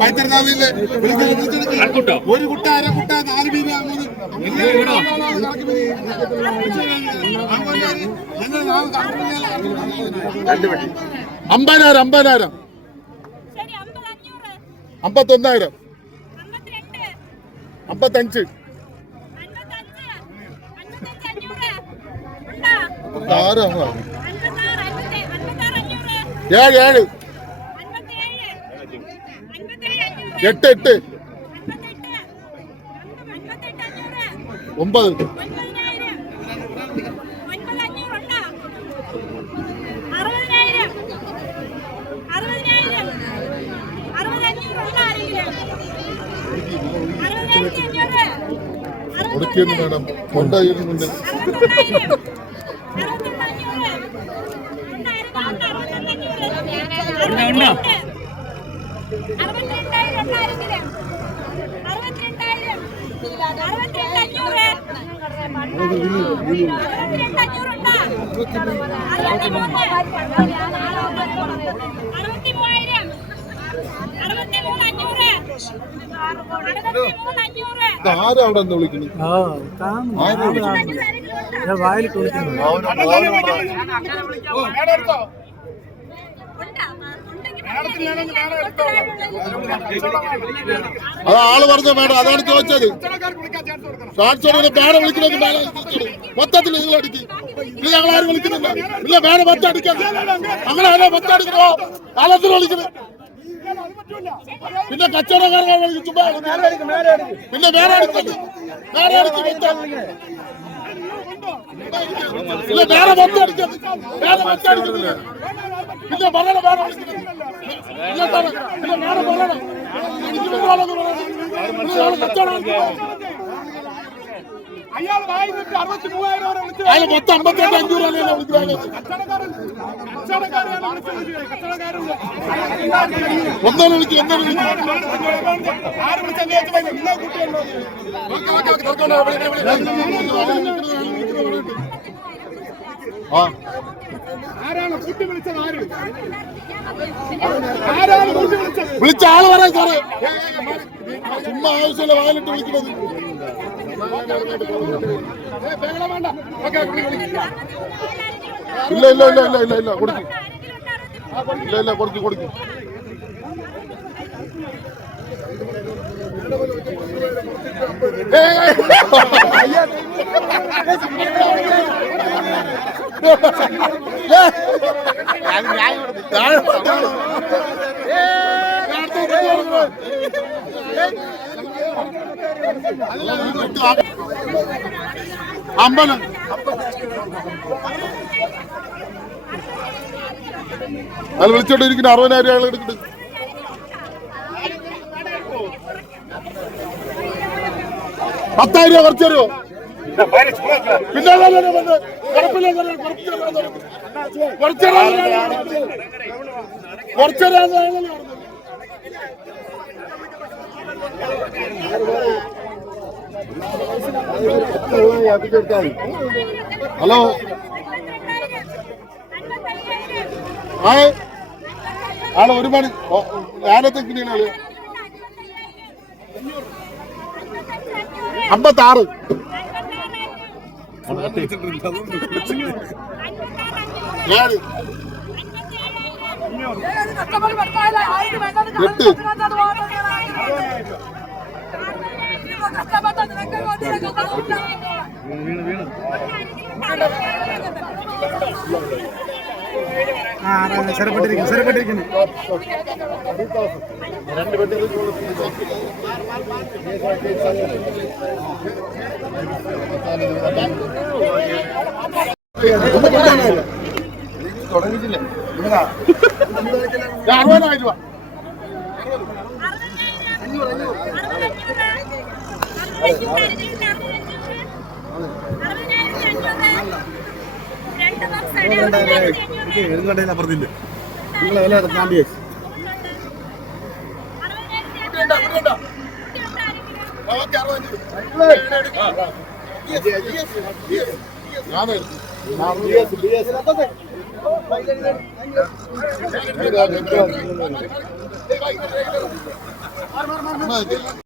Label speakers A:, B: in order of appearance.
A: മൈത്തരനാവില്ലേ ഒരു കുട്ട അര കുട്ട നാല് ആകുന്നത് അമ്പതിനായിരം അമ്പതിനായിരം. അമ്പത്തൊന്നായിരം. അമ്പത്തഞ്ച്.
B: അൻപത്തഞ്ച്.
A: ഏഴ്
B: അഞ്ഞൂറ്
A: எட்டு
B: எட்டு. ஒன்பது. முடிக்கணும் மேடம். கொண்டாயிருந்த உண்டா. உண்டா അറുപത്തിരണ്ടായിരം വിളിക്കുന്നു അറുപത്തിരണ്ടായിരം അറുപത്തിരണ്ട് അഞ്ഞൂറ് അറുപത്തിരണ്ട് അഞ്ഞൂറുണ്ടോ അറുപത്തിമൂന്ന് അറുപത്തിമൂവായിരം അറുപത്തിമൂന്ന് അഞ്ഞൂറ് അറുപത്തിമൂന്ന് അഞ്ഞൂറ്
A: ആരാ വിളിക്കുന്നത്
C: ആ കാണുന്നു
A: അത് ആള് പറഞ്ഞ മേഡം അതാണ് ചോദിച്ചത് ട്രാൻസ്ഫോർട്ടിന് മേഡം വിളിക്കുന്നത് മേഡം മൊത്തത്തിൽ നിങ്ങൾ അടിക്കും ഇത് ഞങ്ങൾ ആരും വിളിക്കുന്നില്ല ഇല്ല മേഡം മൊത്തം അടിക്കാം അങ്ങനെ ആരോ മൊത്തം അടിക്കണോ കാലത്തിൽ വിളിക്കുന്നത് പിന്നെ കച്ചവടക്കാരെ വിളിക്കും ചുമ്മാ വിളിക്കും. പിന്നെ മേലെ അടിക്കരുത് മേലെ അടിക്കും മൊത്തം ഇല്ല മേലെ മൊത്തം അടിക്കരുത് മേലെ മൊത്തം അടിക്കുന്നില്ല പിന്നെ പറയണം മേലെ വിളിക്കുന്നത്
D: அதுல
A: மொத்தம் ஐம்பத்தி எட்டு அஞ்சு
D: ரூபாய் ஒன்ன நிலைக்கு என்ன நிலைக்கு
A: ஆ
D: ആരാണ് കൂട്ടി വിളിച്ചത്? ആര്? ആരാണ് കൂട്ടി വിളിച്ചത്?
A: വിളിച്ച ആൾ പറയാൻ സാറേ. ചുമ്മാ ആവശ്യമില്ല വായിലിട്ട് വിളിക്കുന്നത്.
D: ഏ,
A: ഇല്ല ഇല്ല ഇല്ല ഇല്ല ഇല്ല ഇല്ല കൊടുക്കും. ഇല്ല ഇല്ല കൊടുക്കും കൊടുക്കും. അമ്പലം അത് വിളിച്ചോണ്ടിരിക്കുന്ന അറുപതിനായിരം രൂപ എടുക്കുന്നത് പത്തായിരം രൂപ കുറച്ചു തരുമോ? പിന്നെ ഹലോ. ആ ആളെ ഒരു മണി ഞാനത്തെ ആൾ അമ്പത്താറ്. എട്ട്.
C: ആ സ്ഥിരപ്പെട്ടിരിക്കുന്നു
A: രണ്ട് പെട്ടി തുടങ്ങിയിട്ടില്ല അറുപതിനായിരം രൂപ.
B: അറുപതിനായിരത്തി അഞ്ഞൂറ്
C: അപ്പുറത്തില്ല
A: ഞാൻ?